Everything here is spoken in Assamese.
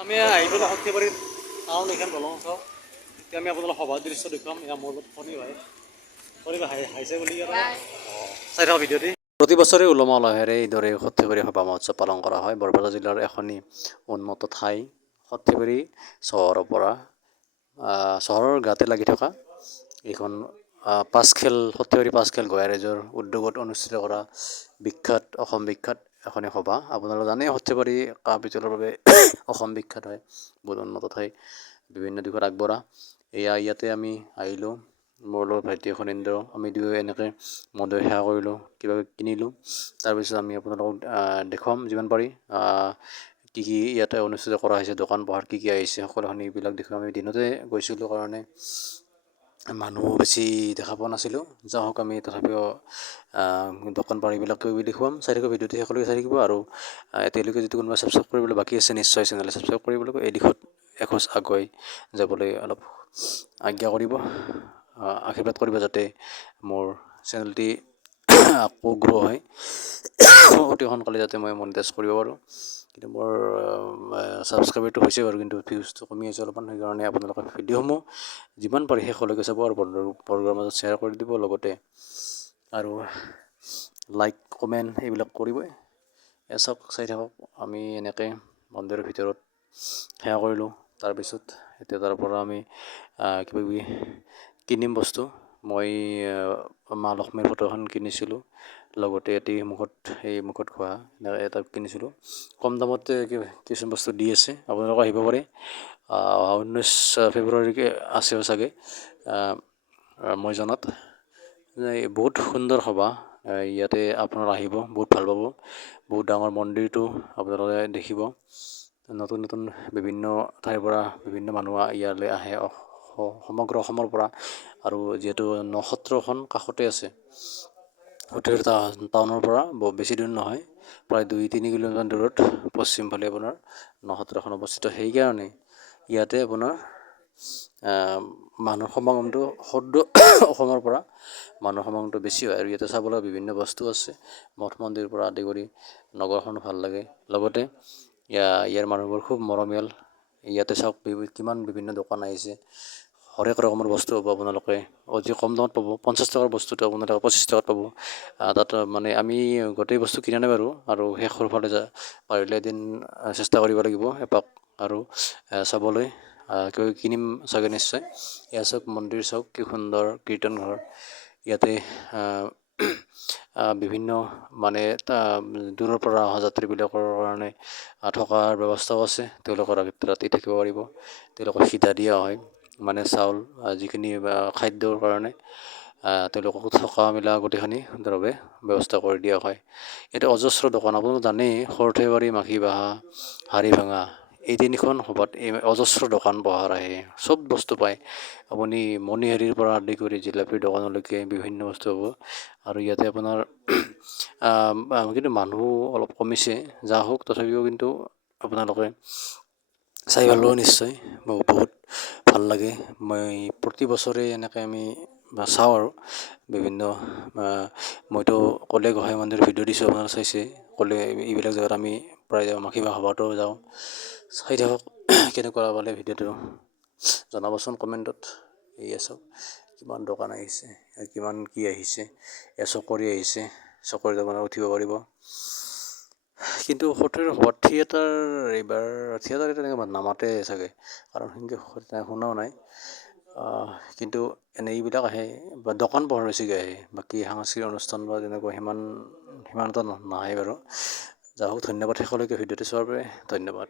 আমি আহিবলৈ সৰ্থেবাৰী টাউন এইখন দলং চাওঁ। এতিয়া আমি আপোনালোক সভা দৃশ্য দেখুৱাম। এয়া মোৰ লগত শনি ভাই হাইছে বুলি চাই থাকক ভিডিঅ'টি। প্ৰতি বছৰে উলমা উলাহেৰে এইদৰে সৰ্থেবাৰী সভা মহোৎসৱ পালন কৰা হয়। বৰপেটা জিলাৰ এখনি উন্নত ঠাই সৰ্থেবাৰী চহৰৰ পৰা চহৰৰ গাতে লাগি থকা এইখন সৰ্থেবাৰী পাঁচখেল গঞা ৰাইজৰ উদ্যোগত অনুষ্ঠিত কৰা অসম বিখ্যাত এখনি সভা। আপোনালোকে জানেই সৰ্থেবাৰী কাঁহ পিতলৰ বাবে অসম বিখ্যাত হয়। বহুত উন্নত ঠাই, বিভিন্ন দিশত আগবঢ়া। ইয়াতে আমি আহিলোঁ, মোৰ লগত ভাইটি খনীন্দ্ৰ, আমি দুয়ো এনেকৈ মন্দিৰ সেৱা কৰিলোঁ, কিবা কিনিলোঁ। তাৰপিছত আমি আপোনালোকক দেখুৱাম যিমান পাৰি কি ইয়াতে অনুষ্ঠিত কৰা হৈছে, দোকান পোহাৰ কি আহিছে, সকলোখিনি এইবিলাক দেখুৱাম। আমি দিনতে গৈছিলোঁ কাৰণে মানুহ বেছি দেখা পোৱা নাছিলোঁ। যাহওক আমি তথাপিও দোকান পোহাৰ এইবিলাকো দেখুৱাম। চাই থাকিব ভিডিঅ'টো, সকলোৱে চাই থাকিব। আৰু এতিয়ালৈকে যদি কোনোবা ছাবস্ক্ৰাইব কৰিবলৈ বাকী আছে, নিশ্চয় চেনেল ছাবস্ক্ৰাইব কৰিবলৈ এই দিশত এখোজ আগুৱাই যাবলৈ অলপ আজ্ঞা কৰিব, আশীৰ্বাদ কৰিব, যাতে মোৰ চেনেলটি আকৌ গ্ৰ' হয়, অতি সোনকালে যাতে মই মনিটাইজ কৰিব পাৰোঁ। কিন্তু মোৰ ছাবস্ক্ৰাইবাৰটো হৈছে বাৰু, কিন্তু ভিউজটো কমি আছে অলপমান। সেইকাৰণে আপোনালোকে ভিডিঅ'সমূহ যিমান পাৰে শেষলৈকে চাব আৰু বৰ্গৰ মাজত শ্বেয়াৰ কৰি দিব, লগতে আৰু লাইক কমেণ্ট এইবিলাক কৰিবই। চাওক, চাই থাকক। আমি এনেকৈ মন্দিৰৰ ভিতৰত সেৱা কৰিলোঁ। তাৰপিছত এতিয়া তাৰ পৰা আমি কিবাকিবি কিনিম বস্তু। মই মা লক্ষ্মীৰ ফটো এখন কিনিছিলোঁ, লগতে মুখত খোৱা এটা কিনিছিলোঁ। কম দামতে কিছুমান বস্তু দি আছে, আপোনালোকে আহিব পাৰে। 19 ফেব্ৰুৱাৰীকৈ আছে চাগে মই জনাত। বহুত সুন্দৰ সভা। ইয়াতে আপোনালোকে আহিব, বহুত ভাল পাব। বহুত ডাঙৰ মন্দিৰটো আপোনালোকে দেখিব। নতুন নতুন বিভিন্ন ঠাইৰ পৰা বিভিন্ন মানুহ ইয়ালৈ আহে, সমগ্ৰ অসমৰ পৰা। আৰু যিহেতু নসত্ৰখন কাষতে আছে, সৰ্থেবাৰী টাউনৰ পৰা বেছি দূৰ নহয়, প্ৰায় 2-3 কিলোমিটাৰ দূৰত পশ্চিম ফালে আপোনাৰ নসত্ৰখন অৱস্থিত। সেইকাৰণে ইয়াতে আপোনাৰ মানুহৰ সমাগমটো অসমৰ পৰা মানুহৰ সমাগমটো বেছি হয়। আৰু ইয়াতে চাবলৈ বিভিন্ন বস্তু আছে, মঠ মন্দিৰৰ পৰা আদি কৰি নগৰখনো ভাল লাগে। লগতে ইয়াৰ মানুহবোৰ খুব মৰমীয়াল। ইয়াতে চাওক কিমান বিভিন্ন দোকান আহিছে, হৰেক ৰকমৰ বস্তু পাব আপোনালোকে। অতি কম দামত পাব। 50 টকাৰ বস্তুটো আপোনালোকে 25 টকাত পাব। তাত মানে আমি গোটেই বস্তু কিনা নাই বাৰু, আৰু শেষৰ ফালে পাৰিলে এদিন চেষ্টা কৰিব লাগিব এপাক আৰু চাবলৈ। কিনিম চাগে নিশ্চয়। এয়া চাওক, মন্দিৰ চাওক কি সুন্দৰ, কীৰ্তন ঘৰ। ইয়াতে বিভিন্ন মানে দূৰৰ পৰা অহা যাত্ৰীবিলাকৰ কাৰণে থকাৰ ব্যৱস্থাও আছে। তেওঁলোকৰ ৰাতি থাকিব পাৰিব। তেওঁলোকক সিধা দিয়া হয়, মানে চাউল যিখিনি খাদ্যৰ কাৰণে তেওঁলোকক থকা মেলা গোটেইখিনি সুন্দৰভাৱে ব্যৱস্থা কৰি দিয়া হয়। ইয়াতে অজস্ৰ দোকান, আপোনালোকে জানেই সৰ্থেবাৰী, মাখিবাহা, হাৰিভাঙা এই তিনিখন সভাত অজস্ৰ দোকান পোহাৰ আহে, চব বস্তু পায়। আপুনি মণিহাৰীৰ পৰা আদি কৰি জিলাপিৰ দোকানলৈকে বিভিন্ন বস্তু পাব। আৰু ইয়াতে আপোনাৰ কিন্তু মানুহ অলপ কমিছে, যা হওক তথাপিও কিন্তু আপোনালোকে চাই ভাল পাব নিশ্চয়। বহুত ভাল লাগে। মই প্ৰতি বছৰে এনেকৈ আমি চাওঁ আৰু বিভিন্ন মইতো ক'লে গোঁসাই মন্দিৰ ভিডিঅ' দিছোঁ, আপোনালোকে চাইছে। ক'লে এইবিলাক জেগাত আমি প্ৰায় যাওঁ, মাখিবাহা সভাতো যাওঁ। চাই থাকক কেনেকুৱা পালে ভিডিঅ'টো, জনাবচোন কমেণ্টত। এয়া চাওক কিমান দোকান আহিছে, কিমান কি আহিছে। এয়া চকৰি আহিছে, চকৰিত আপোনালোকে উঠিব পাৰিব। কিন্তু সৰ্থেবাৰী সভাত থিয়েটাৰ তেনেকৈ নামাতে চাগে, কাৰণ সেনেকৈ শুনাও নাই। কিন্তু এইবিলাক আহে, বা দোকান পোহাৰ বেছিকৈ আহে। বাকী সাংস্কৃতিক অনুষ্ঠান বা তেনেকুৱা সিমান এটা নাহে বাৰু। যা হওক, ধন্যবাদ শেষলৈকে ভিডিঅ'টো চোৱাৰ বাবে, ধন্যবাদ।